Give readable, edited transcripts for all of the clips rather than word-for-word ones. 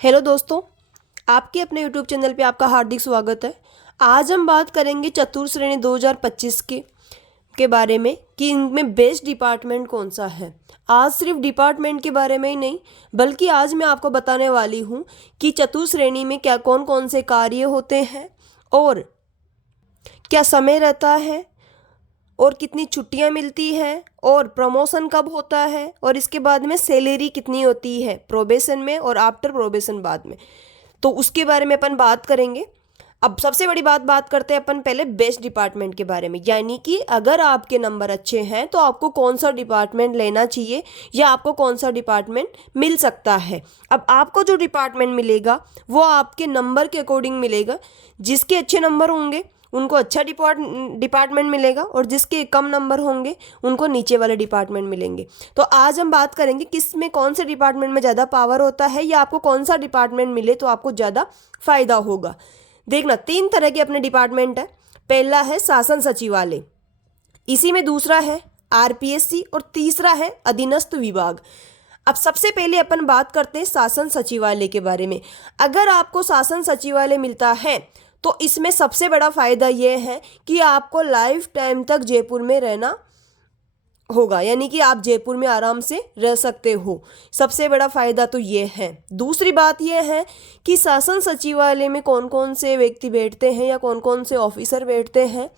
Hello दोस्तों, आपके अपने यूट्यूब चैनल पे आपका हार्दिक स्वागत है। आज हम बात करेंगे चतुर्थ श्रेणी 2025 के बारे में कि इनमें बेस्ट डिपार्टमेंट कौन सा है। आज सिर्फ डिपार्टमेंट के बारे में ही नहीं, बल्कि आज मैं आपको बताने वाली हूँ कि चतुर्थ श्रेणी में क्या कौन कौन से कार्य होते हैं और क्या समय रहता है और कितनी छुट्टियां मिलती हैं और प्रमोशन कब होता है और इसके बाद में सैलरी कितनी होती है प्रोबेशन में और आफ्टर प्रोबेशन बाद में, तो उसके बारे में अपन बात करेंगे। अब सबसे बड़ी बात करते हैं अपन पहले बेस्ट डिपार्टमेंट के बारे में, यानी कि अगर आपके नंबर अच्छे हैं तो आपको कौन सा डिपार्टमेंट लेना चाहिए या आपको कौन सा डिपार्टमेंट मिल सकता है। अब आपको जो डिपार्टमेंट मिलेगा वो आपके नंबर के अकॉर्डिंग मिलेगा। जिसके अच्छे नंबर होंगे उनको अच्छा डिपार्टमेंट मिलेगा और जिसके कम नंबर होंगे उनको नीचे वाले डिपार्टमेंट मिलेंगे। तो आज हम बात करेंगे किस में कौन से डिपार्टमेंट में ज़्यादा पावर होता है या आपको कौन सा डिपार्टमेंट मिले तो आपको ज़्यादा फायदा होगा। देखना, 3 तरह के अपने डिपार्टमेंट है। पहला है शासन सचिवालय, इसी में दूसरा है आरपीएससी और तीसरा है अधीनस्थ विभाग। अब सबसे पहले अपन बात करते हैं शासन सचिवालय के बारे में। अगर आपको शासन सचिवालय मिलता है तो इसमें सबसे बड़ा फ़ायदा ये है कि आपको लाइफ टाइम तक जयपुर में रहना होगा, यानी कि आप जयपुर में आराम से रह सकते हो। सबसे बड़ा फ़ायदा तो ये है। दूसरी बात ये है कि शासन सचिवालय में कौन कौन से व्यक्ति बैठते हैं या कौन कौन से ऑफिसर बैठते हैं।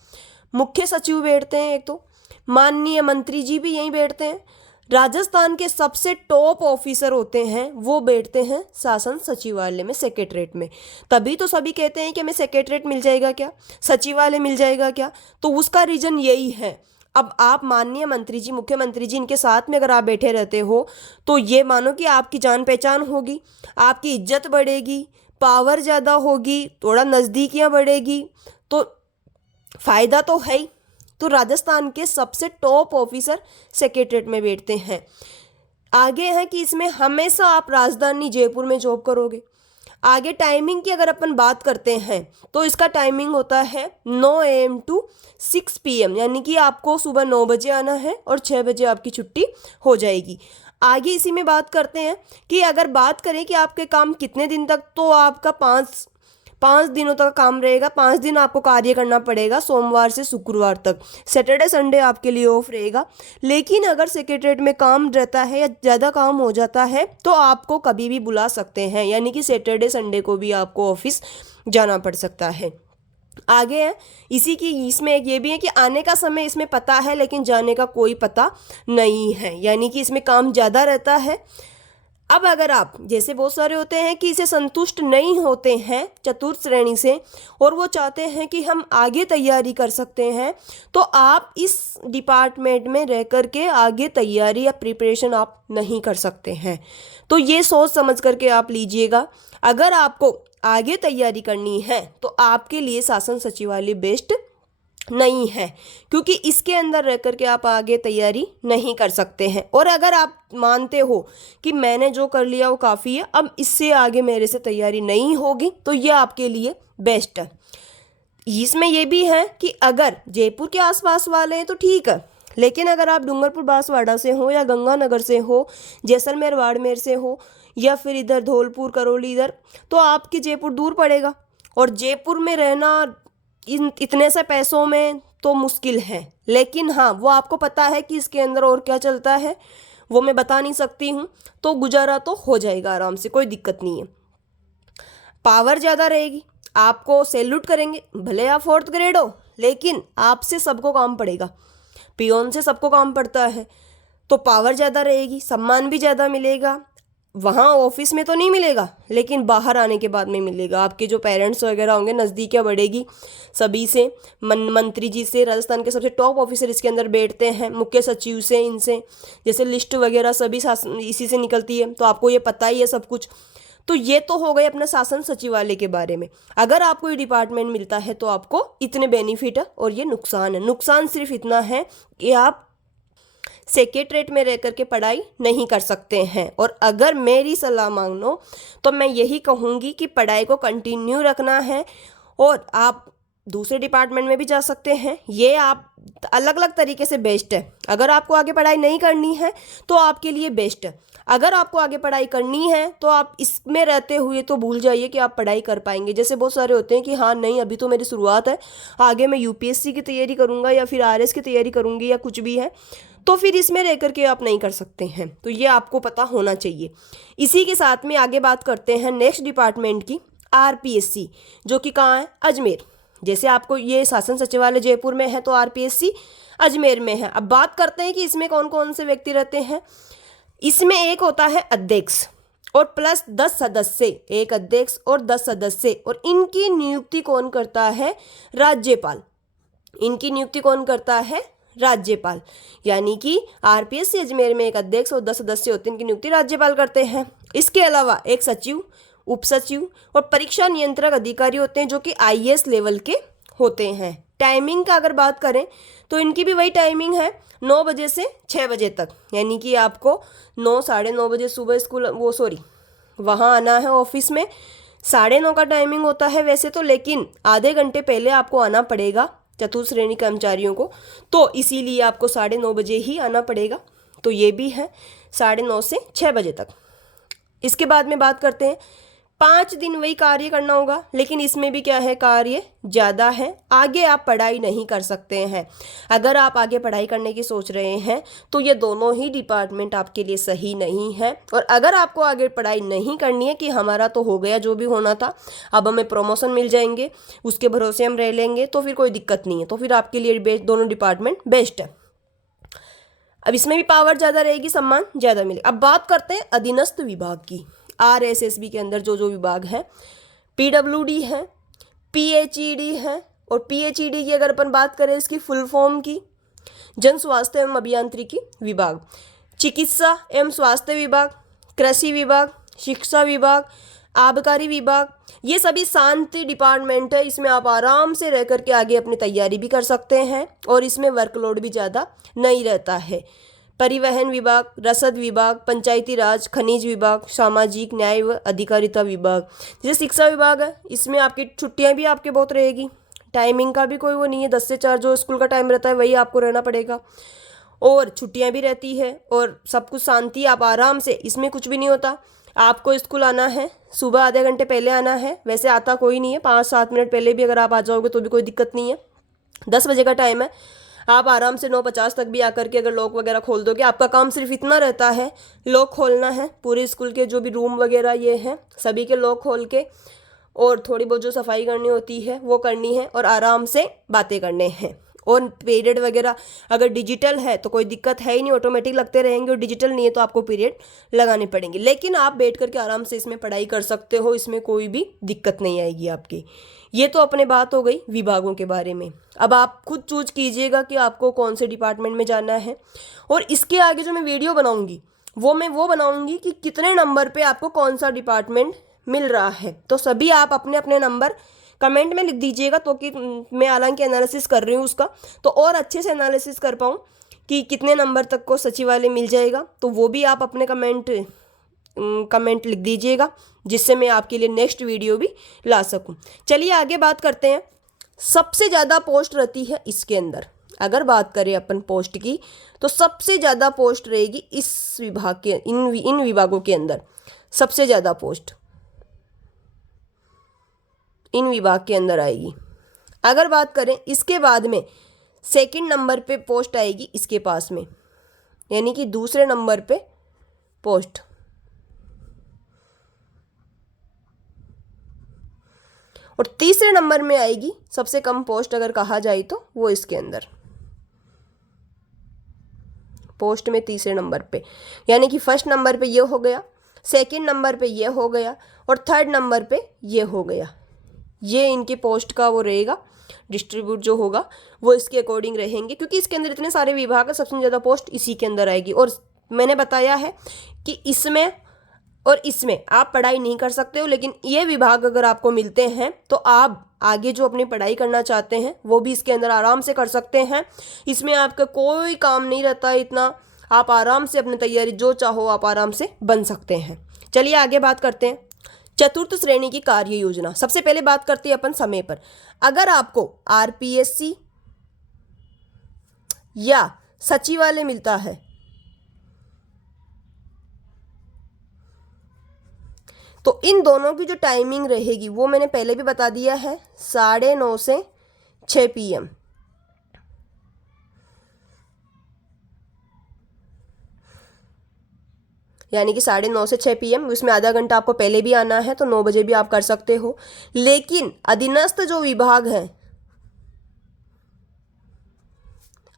मुख्य सचिव बैठते हैं, एक तो माननीय मंत्री जी भी यहीं बैठते हैं। राजस्थान के सबसे टॉप ऑफिसर होते हैं वो बैठते हैं शासन सचिवालय में, सेक्रेटरीट में। तभी तो सभी कहते हैं कि हमें सेक्रेटरीट मिल जाएगा क्या, सचिवालय मिल जाएगा क्या, तो उसका रीज़न यही है। अब आप माननीय मंत्री जी, मुख्यमंत्री जी, इनके साथ में अगर आप बैठे रहते हो तो ये मानो कि आपकी जान पहचान होगी, आपकी इज्जत बढ़ेगी, पावर ज़्यादा होगी, थोड़ा नज़दीकियाँ बढ़ेगी, तो फ़ायदा तो है ही। तो राजस्थान के सबसे टॉप ऑफिसर सेक्रेटरीट में बैठते हैं। आगे है कि इसमें हमेशा आप राजधानी जयपुर में जॉब करोगे। आगे टाइमिंग की अगर अपन बात करते हैं तो इसका टाइमिंग होता है 9 AM to 6 PM, यानी कि आपको सुबह 9 बजे आना है और 6 बजे आपकी छुट्टी हो जाएगी। आगे इसी में बात करते हैं कि अगर बात करें कि आपके काम कितने दिन तक, तो आपका 5 दिनों तक काम रहेगा। 5 दिन आपको कार्य करना पड़ेगा, सोमवार से शुक्रवार तक। सैटरडे संडे आपके लिए ऑफ रहेगा। लेकिन अगर सेक्रेटरीट में काम रहता है या ज़्यादा काम हो जाता है तो आपको कभी भी बुला सकते हैं, यानी कि सैटरडे संडे को भी आपको ऑफिस जाना पड़ सकता है। आगे है इसी की, इसमें एक ये भी है कि आने का समय इसमें पता है लेकिन जाने का कोई पता नहीं है, यानी कि इसमें काम ज़्यादा रहता है। अब अगर आप, जैसे बहुत सारे होते हैं कि इसे संतुष्ट नहीं होते हैं चतुर्थ श्रेणी से और वो चाहते हैं कि हम आगे तैयारी कर सकते हैं, तो आप इस डिपार्टमेंट में रह कर के आगे तैयारी या प्रिपरेशन आप नहीं कर सकते हैं। तो ये सोच समझ करके आप लीजिएगा। अगर आपको आगे तैयारी करनी है तो आपके लिए शासन सचिवालय बेस्ट नहीं है, क्योंकि इसके अंदर रह कर के आप आगे तैयारी नहीं कर सकते हैं। और अगर आप मानते हो कि मैंने जो कर लिया वो काफ़ी है, अब इससे आगे मेरे से तैयारी नहीं होगी, तो ये आपके लिए बेस्ट है। इसमें यह भी है कि अगर जयपुर के आसपास वाले हैं तो ठीक है, लेकिन अगर आप डूंगरपुर बांसवाड़ा से हो या गंगानगर से हो, जैसलमेर बाड़मेर से हो या फिर इधर धौलपुर करौली इधर, तो आपके जयपुर दूर पड़ेगा और जयपुर में रहना इतने से पैसों में तो मुश्किल है। लेकिन हाँ, वो आपको पता है कि इसके अंदर और क्या चलता है, वो मैं बता नहीं सकती हूँ, तो गुजारा तो हो जाएगा आराम से, कोई दिक्कत नहीं है। पावर ज़्यादा रहेगी, आपको सैल्यूट करेंगे, भले आप 4th ग्रेड हो लेकिन आपसे सबको काम पड़ेगा, पियोन से सबको काम पड़ता है, तो पावर ज़्यादा रहेगी, सम्मान भी ज़्यादा मिलेगा। वहाँ ऑफिस में तो नहीं मिलेगा लेकिन बाहर आने के बाद में मिलेगा। आपके जो पेरेंट्स वगैरह होंगे, नज़दीकियाँ बढ़ेगी सभी से, मंत्री जी से, राजस्थान के सबसे टॉप ऑफिसर इसके अंदर बैठते हैं, मुख्य सचिव से, इनसे, जैसे लिस्ट वगैरह सभी इसी से निकलती है, तो आपको ये पता ही है सब कुछ। तो ये तो हो गए अपना शासन सचिवालय के बारे में। अगर आपको ये डिपार्टमेंट मिलता है तो आपको इतने बेनिफिट है और ये नुकसान है। नुकसान सिर्फ इतना है कि आप सेक्रेटरीट में रह कर के पढ़ाई नहीं कर सकते हैं। और अगर मेरी सलाह मांगो तो मैं यही कहूँगी कि पढ़ाई को कंटिन्यू रखना है और आप दूसरे डिपार्टमेंट में भी जा सकते हैं। ये आप अलग अलग तरीके से बेस्ट है। अगर आपको आगे पढ़ाई नहीं करनी है तो आपके लिए बेस्ट है। अगर आपको आगे पढ़ाई करनी है तो आप इसमें रहते हुए तो भूल जाइए कि आप पढ़ाई कर पाएंगे। जैसे बहुत सारे होते हैं कि हाँ नहीं, अभी तो मेरी शुरुआत है, आगे मैं यूपीएससी की तैयारी करूँगा या फिर आरएस की तैयारी करूँगी या कुछ भी है, तो फिर इसमें रह करके आप नहीं कर सकते हैं। तो ये आपको पता होना चाहिए। इसी के साथ में आगे बात करते हैं नेक्स्ट डिपार्टमेंट की, आरपीएससी, जो कि कहाँ है, अजमेर। जैसे आपको ये शासन सचिवालय जयपुर में है तो आरपीएससी अजमेर में है। अब बात करते हैं कि इसमें कौन कौन से व्यक्ति रहते हैं। इसमें एक होता है अध्यक्ष और प्लस 10 सदस्य, एक अध्यक्ष और 10 सदस्य, और इनकी नियुक्ति कौन करता है, राज्यपाल। इनकी नियुक्ति कौन करता है, राज्यपाल। यानी कि आरपीएससी अजमेर में एक अध्यक्ष और 10 सदस्य होते हैं, इनकी नियुक्ति राज्यपाल करते हैं। इसके अलावा एक सचिव, उप सचिव और परीक्षा नियंत्रक अधिकारी होते हैं, जो कि आईएएस लेवल के होते हैं। टाइमिंग का अगर बात करें तो इनकी भी वही टाइमिंग है, 9 बजे से 6 बजे तक। यानी कि आपको 9 साढ़े 9 बजे सुबह वहाँ आना है ऑफिस में। 9:30 का टाइमिंग होता है वैसे तो, लेकिन आधे घंटे पहले आपको आना पड़ेगा चतुर्थ श्रेणी कर्मचारियों को, तो इसीलिए आपको 9:30 बजे ही आना पड़ेगा। तो ये भी है 9:30 से 6 बजे तक। इसके बाद में बात करते हैं, 5 दिन वही कार्य करना होगा, लेकिन इसमें भी क्या है, कार्य ज़्यादा है। आगे आप पढ़ाई नहीं कर सकते हैं। अगर आप आगे पढ़ाई करने की सोच रहे हैं तो ये दोनों ही डिपार्टमेंट आपके लिए सही नहीं है। और अगर आपको आगे पढ़ाई नहीं करनी है कि हमारा तो हो गया जो भी होना था, अब हमें प्रमोशन मिल जाएंगे, उसके भरोसे हम रह लेंगे, तो फिर कोई दिक्कत नहीं है। तो फिर आपके लिए दोनों डिपार्टमेंट बेस्ट है। अब इसमें भी पावर ज़्यादा रहेगी, सम्मान ज़्यादा मिलेगा। अब बात करते हैं अधीनस्थ विभाग की। आरएसएसबी के अंदर जो जो विभाग है, पीडब्ल्यूडी है, पीएचईडी है, और पीएचईडी की अगर अपन बात करें इसकी फुल फॉर्म की, जन स्वास्थ्य एवं अभियांत्रिकी विभाग, चिकित्सा एवं स्वास्थ्य विभाग, कृषि विभाग, शिक्षा विभाग, आबकारी विभाग, ये सभी शांति डिपार्टमेंट है। इसमें आप आराम से रह करके आगे अपनी तैयारी भी कर सकते हैं और इसमें वर्कलोड भी ज़्यादा नहीं रहता है। परिवहन विभाग, रसद विभाग, पंचायती राज, खनिज विभाग, सामाजिक न्याय व अधिकारिता विभाग। जैसे शिक्षा विभाग है, इसमें आपकी छुट्टियां भी आपके बहुत रहेगी, टाइमिंग का भी कोई वो नहीं है, 10 से 4 जो स्कूल का टाइम रहता है वही आपको रहना पड़ेगा, और छुट्टियां भी रहती है और सब कुछ शांति, आप आराम से, इसमें कुछ भी नहीं होता। आपको स्कूल आना है, सुबह आधे घंटे पहले आना है, वैसे आता कोई नहीं है, 5-7 मिनट पहले भी अगर आप आ जाओगे तो भी कोई दिक्कत नहीं है। 10 बजे का टाइम है, आप आराम से 9:50 तक भी आकर के अगर लॉक वगैरह खोल दोगे, आपका काम सिर्फ इतना रहता है, लॉक खोलना है, पूरे स्कूल के जो भी रूम वगैरह ये हैं सभी के लॉक खोल के, और थोड़ी बहुत जो सफाई करनी होती है वो करनी है, और आराम से बातें करने हैं। और पीरियड वगैरह अगर डिजिटल है तो कोई दिक्कत है ही नहीं, ऑटोमेटिक लगते रहेंगे, और डिजिटल नहीं है तो आपको पीरियड लगाने पड़ेंगे। लेकिन आप बैठ करके आराम से इसमें पढ़ाई कर सकते हो, इसमें कोई भी दिक्कत नहीं आएगी आपकी। ये तो अपने बात हो गई विभागों के बारे में। अब आप खुद चूज कीजिएगा कि आपको कौन से डिपार्टमेंट में जाना है। और इसके आगे जो मैं वीडियो बनाऊंगी वो बनाऊंगी कि कितने नंबर पे आपको कौन सा डिपार्टमेंट मिल रहा है। तो सभी आप अपने अपने नंबर कमेंट में लिख दीजिएगा, तो कि मैं हालांकि एनालिसिस कर रही हूँ उसका, तो और अच्छे से एनालिसिस कर पाऊँ कि कितने नंबर तक को सचिवालय मिल जाएगा। तो वो भी आप अपने कमेंट लिख दीजिएगा, जिससे मैं आपके लिए नेक्स्ट वीडियो भी ला सकूं। चलिए आगे बात करते हैं। सबसे ज़्यादा पोस्ट रहती है इसके अंदर, अगर बात करें अपन पोस्ट की, तो सबसे ज़्यादा पोस्ट रहेगी इस विभाग के, इन विभागों के अंदर सबसे ज़्यादा पोस्ट इन विभाग के अंदर आएगी। अगर बात करें इसके बाद में सेकंड नंबर पे पोस्ट आएगी इसके पास में, यानी कि दूसरे नंबर पे पोस्ट, और तीसरे नंबर में आएगी सबसे कम पोस्ट अगर कहा जाए तो वो इसके अंदर पोस्ट में तीसरे नंबर पे, यानी कि फर्स्ट नंबर पे ये हो गया, सेकंड नंबर पे ये हो गया, और थर्ड नंबर पे ये हो गया। ये इनके पोस्ट का वो रहेगा, डिस्ट्रीब्यूट जो होगा वो इसके अकॉर्डिंग रहेंगे, क्योंकि इसके अंदर इतने सारे विभाग है, सबसे ज़्यादा पोस्ट इसी के अंदर आएगी। और मैंने बताया है कि इसमें और इसमें आप पढ़ाई नहीं कर सकते हो, लेकिन ये विभाग अगर आपको मिलते हैं तो आप आगे जो अपनी पढ़ाई करना चाहते हैं वो भी इसके अंदर आराम से कर सकते हैं। इसमें आपका कोई काम नहीं रहता है इतना, आप आराम से अपनी तैयारी जो चाहो आप आराम से बन सकते हैं। चलिए आगे बात करते हैं चतुर्थ श्रेणी की कार्य योजना। सबसे पहले बात करते हैं अपन समय पर। अगर आपको आरपीएससी या सचिवालय मिलता है तो इन दोनों की जो टाइमिंग रहेगी वो मैंने पहले भी बता दिया है, 9:30 से 6 PM। यानी कि 9:30 से 6 PM, उसमें आधा घंटा आपको पहले भी आना है तो 9 बजे भी आप कर सकते हो। लेकिन अधीनस्थ जो विभाग है,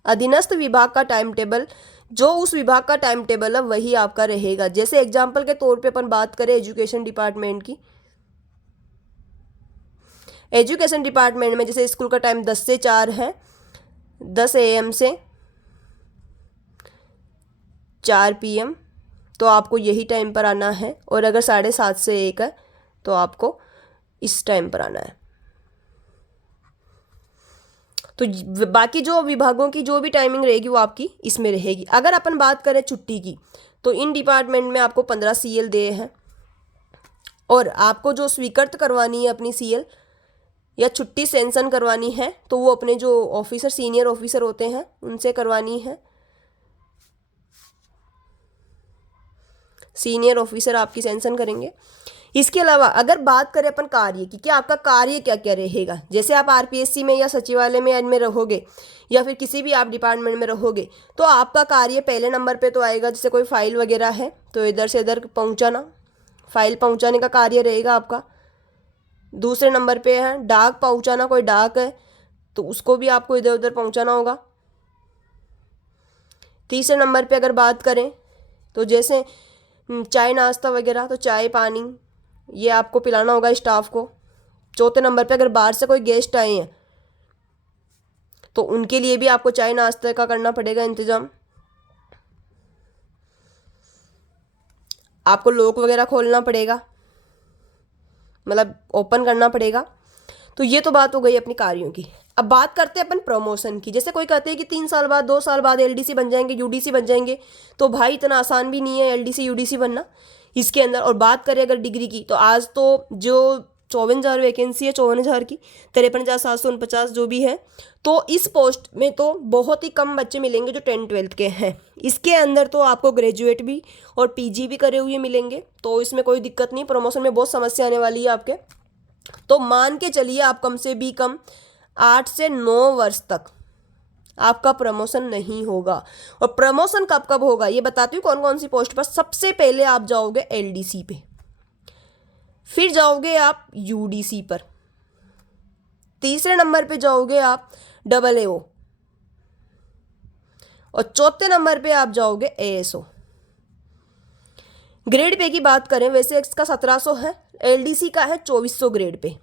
अधीनस्थ विभाग का टाइम टेबल, जो उस विभाग का टाइम टेबल है वही आपका रहेगा। जैसे एग्जाम्पल के तौर पे अपन बात करें एजुकेशन डिपार्टमेंट की, एजुकेशन डिपार्टमेंट में जैसे स्कूल का टाइम 10 से 4 है, 10 AM से 4 PM, तो आपको यही टाइम पर आना है। और अगर 7:30 से 1 है तो आपको इस टाइम पर आना है। तो बाकी जो विभागों की जो भी टाइमिंग रहेगी वो आपकी इसमें रहेगी। अगर अपन बात करें छुट्टी की, तो इन डिपार्टमेंट में आपको 15 CL दे हैं, और आपको जो स्वीकृत करवानी है अपनी CL या छुट्टी सेंशन करवानी है तो वो अपने जो ऑफिसर, सीनियर ऑफिसर होते हैं उनसे करवानी है। सीनियर ऑफिसर आपकी सेंशन करेंगे। इसके अलावा अगर बात करें अपन कार्य की, कि आपका कार्य क्या क्या रहेगा, जैसे आप RPSC में या सचिवालय में रहोगे या फिर किसी भी आप डिपार्टमेंट में रहोगे, तो आपका कार्य पहले नंबर पे तो आएगा, जैसे कोई फाइल वगैरह है तो इधर से इधर पहुंचाना, फाइल पहुंचाने का कार्य रहेगा आपका। दूसरे नंबर पे है डाक पहुंचाना, कोई डाक है तो उसको भी आपको इधर उधर पहुंचाना होगा। तीसरे नंबर पे अगर बात करें तो जैसे चाय नाश्ता वगैरह, तो चाय पानी ये आपको पिलाना होगा स्टाफ को। चौथे नंबर पे अगर बाहर से कोई गेस्ट आए हैं तो उनके लिए भी आपको चाय नाश्ते का करना पड़ेगा इंतजाम। आपको लॉक वगैरह खोलना पड़ेगा, मतलब ओपन करना पड़ेगा। तो ये तो बात हो गई अपनी कार्यों की। अब बात करते हैं अपन प्रमोशन की। जैसे कोई कहते हैं कि 3 साल बाद, 2 साल बाद LDC बन जाएंगे, UDC बन जाएंगे, तो भाई इतना आसान भी नहीं है LDC UDC बनना इसके अंदर। और बात करें अगर डिग्री की, तो आज तो जो 54,000 वैकेंसी है, 54,000 की, 53,749 जो भी है, तो इस पोस्ट में तो बहुत ही कम बच्चे मिलेंगे जो 10th-12th के हैं। इसके अंदर तो आपको ग्रेजुएट भी और PG भी करे हुए मिलेंगे, तो इसमें कोई दिक्कत नहीं। प्रमोशन में बहुत समस्या आने वाली है आपके। तो मान के चलिए आप कम से भी कम 8 से 9 वर्ष तक आपका प्रमोशन नहीं होगा। और प्रमोशन कब कब होगा ये बताती हूँ, कौन कौन सी पोस्ट पर। सबसे पहले आप जाओगे LDC पे, फिर जाओगे आप UDC पर, तीसरे नंबर पे जाओगे आप AAO, और चौथे नंबर पे आप जाओगे ASO। ग्रेड पे की बात करें, वैसे इसका 1700 है, LDC का है 2400 ग्रेड पे।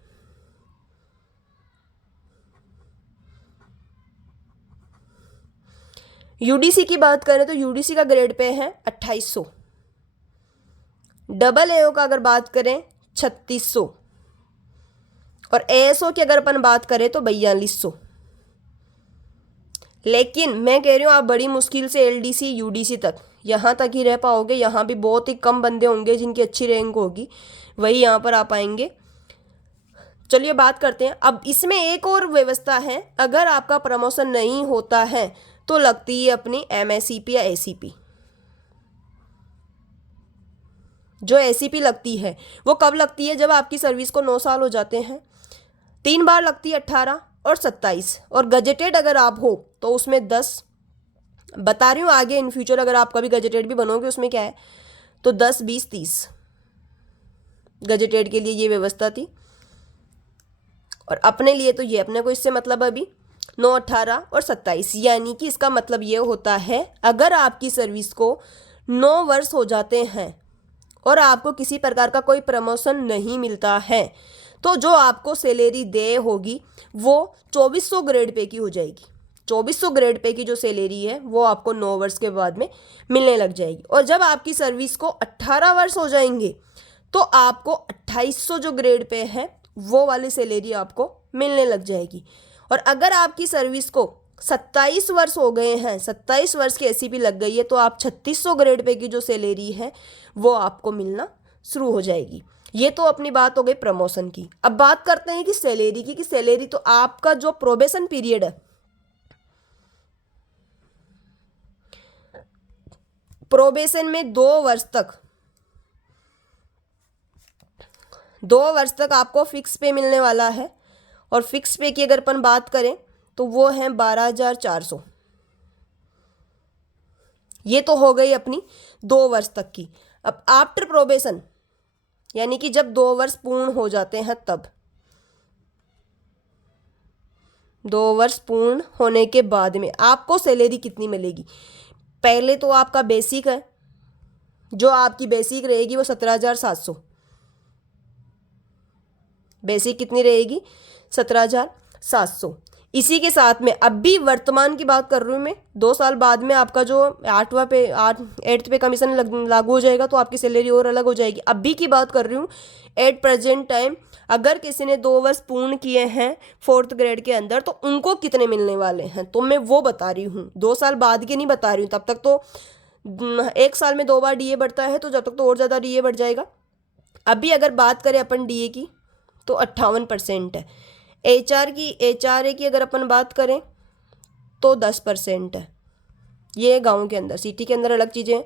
UDC की बात करें तो UDC का ग्रेड पे है 2800। AAO का अगर बात करें 3600, और ASO की अगर अपन बात करें तो 4200। लेकिन मैं कह रही हूँ आप बड़ी मुश्किल से LDC UDC तक यहाँ तक ही रह पाओगे। यहाँ भी बहुत ही कम बंदे होंगे जिनकी अच्छी रैंक होगी, वही यहाँ पर आ पाएंगे। चलिए बात करते हैं। अब इसमें एक और व्यवस्था है, अगर आपका प्रमोशन नहीं होता है तो लगती है अपनी MSCP या ACP। जो ACP लगती है वो कब लगती है, जब आपकी सर्विस को 9 साल हो जाते हैं। 3 बार लगती है, 18 और 27। और गजेटेड अगर आप हो तो उसमें 10। बता रही हूँ आगे इन फ्यूचर अगर आप कभी गजेटेड भी बनोगे उसमें क्या है, तो 10, 20, 30 गजेटेड के लिए ये व्यवस्था थी। और अपने लिए तो ये, अपने को इससे मतलब अभी 9, 18 और 27, यानी कि इसका मतलब ये होता है अगर आपकी सर्विस को 9 वर्ष हो जाते हैं और आपको किसी प्रकार का कोई प्रमोशन नहीं मिलता है, तो जो आपको सैलरी दे होगी वो 2400 ग्रेड पे की हो जाएगी। 2400 ग्रेड पे की जो सैलरी है वो आपको 9 वर्ष के बाद में मिलने लग जाएगी। और जब आपकी सर्विस को 18 वर्ष हो जाएंगे तो आपको 2800 जो ग्रेड पे है वो वाली सैलरी आपको मिलने लग जाएगी। और अगर आपकी सर्विस को 27 वर्ष हो गए हैं, 27 वर्ष की ACP लग गई है, तो आप 3600 ग्रेड पे की जो सैलरी है वो आपको मिलना शुरू हो जाएगी। ये तो अपनी बात हो गई प्रमोशन की। अब बात करते हैं कि सैलरी की, कि सैलरी तो आपका जो प्रोबेशन पीरियड है, प्रोबेशन में 2 वर्ष तक 2 वर्ष तक आपको फिक्स पे मिलने वाला है। और फिक्स पे की अगर अपन बात करें तो वो है 12,400। ये तो हो गई अपनी 2 वर्ष तक की। अब आफ्टर प्रोबेशन यानी कि जब 2 वर्ष पूर्ण हो जाते हैं तब 2 वर्ष पूर्ण होने के बाद में आपको सैलरी कितनी मिलेगी। पहले तो आपका बेसिक है, जो आपकी बेसिक रहेगी वो 17,700। बेसिक कितनी रहेगी 17,700। इसी के साथ में अभी वर्तमान की बात कर रही हूँ मैं, 2 साल बाद में आपका जो 8th पे कमीशन लागू हो जाएगा तो आपकी सैलरी और अलग हो जाएगी। अभी की बात कर रही हूँ एट प्रेजेंट टाइम, अगर किसी ने 2 वर्ष पूर्ण किए हैं 4th ग्रेड के अंदर तो उनको कितने मिलने वाले हैं, तो मैं वो बता रही हूँ। 2 साल बाद की नहीं बता रही हूँ, तब तक तो 1 साल में 2 बार डीए बढ़ता है तो जब तक तो और ज़्यादा डीए बढ़ जाएगा। अभी अगर बात करें अपन डीए की तो 58% है। एचआरए की अगर अपन बात करें तो 10% है। ये गांव के अंदर, सिटी के अंदर अलग चीज़ें हैं,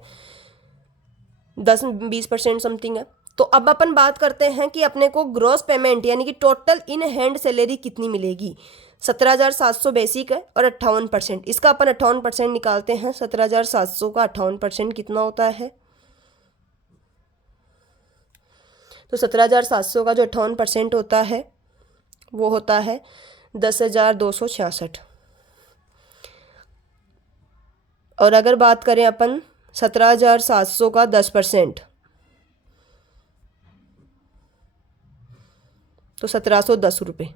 10-20% समथिंग है। तो अब अपन बात करते हैं कि अपने को ग्रॉस पेमेंट यानी कि टोटल इन हैंड सैलरी कितनी मिलेगी। 17,700 बेसिक है और 58%, इसका अपन 58% निकालते हैं। 17,700 का 58% कितना होता है, तो 17,700 का जो 58% होता है वो होता है 10,266। और अगर बात करें अपन 17,700 का 10% तो 1,710 रुपये।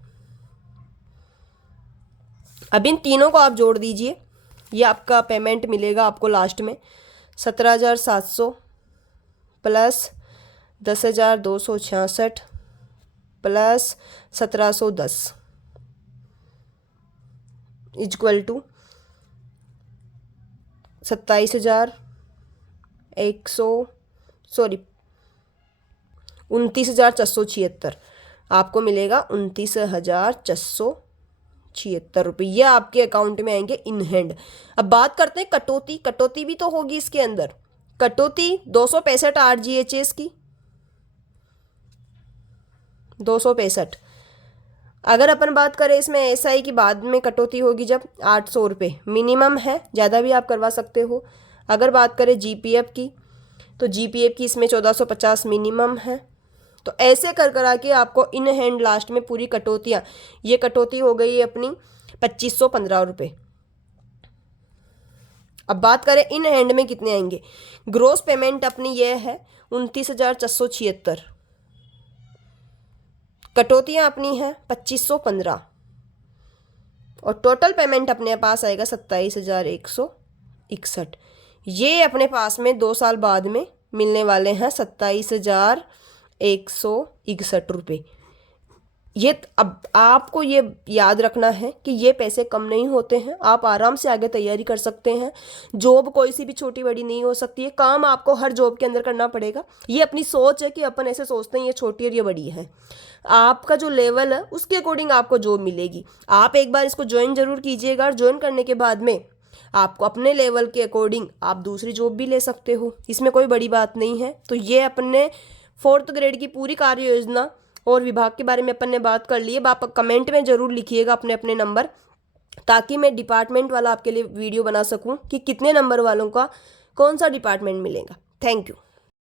अब इन तीनों को आप जोड़ दीजिए, ये आपका पेमेंट मिलेगा आपको लास्ट में 17,700 प्लस 10,266 प्लस 1,710 इक्वल टू 29,476 आपको मिलेगा 29,476 रुपये। ये आपके अकाउंट में आएंगे इन हैंड। अब बात करते हैं कटौती। कटौती भी तो होगी इसके अंदर। कटौती 265 RGHS की 265। अगर अपन बात करें इसमें एसआई की बाद में कटौती होगी जब 800 रुपये मिनिमम है, ज़्यादा भी आप करवा सकते हो। अगर बात करें जीपीएफ की तो जीपीएफ की इसमें 1450 मिनिमम है। तो ऐसे कर करा के आपको इन हैंड लास्ट में पूरी कटौतियाँ, ये कटौती हो गई अपनी 2,515 रुपये। अब बात करें इन हैंड में कितने आएंगे। ग्रोस पेमेंट अपनी ये है 29,476, कटौतियाँ अपनी हैं 2,515 और टोटल पेमेंट अपने पास आएगा 27,161। ये अपने पास में 2 साल बाद में मिलने वाले हैं 27,161 रुपये। ये अब आपको ये याद रखना है कि ये पैसे कम नहीं होते हैं, आप आराम से आगे तैयारी कर सकते हैं। जॉब कोई सी भी छोटी बड़ी नहीं हो सकती है, काम आपको हर जॉब के अंदर करना पड़ेगा। ये अपनी सोच है कि अपन ऐसे सोचते हैं ये छोटी और ये बड़ी है। आपका जो लेवल है उसके अकॉर्डिंग आपको जॉब मिलेगी। आप एक बार इसको ज्वाइन जरूर कीजिएगा और ज्वाइन करने के बाद में आपको अपने लेवल के अकॉर्डिंग आप दूसरी जॉब भी ले सकते हो, इसमें कोई बड़ी बात नहीं है। तो ये अपने 4th ग्रेड की पूरी कार्य योजना और विभाग के बारे में अपन ने बात कर ली है। आप कमेंट में ज़रूर लिखिएगा अपने अपने नंबर, ताकि मैं डिपार्टमेंट वाला आपके लिए वीडियो बना सकूं कि कितने नंबर वालों का कौन सा डिपार्टमेंट मिलेगा। Thank you.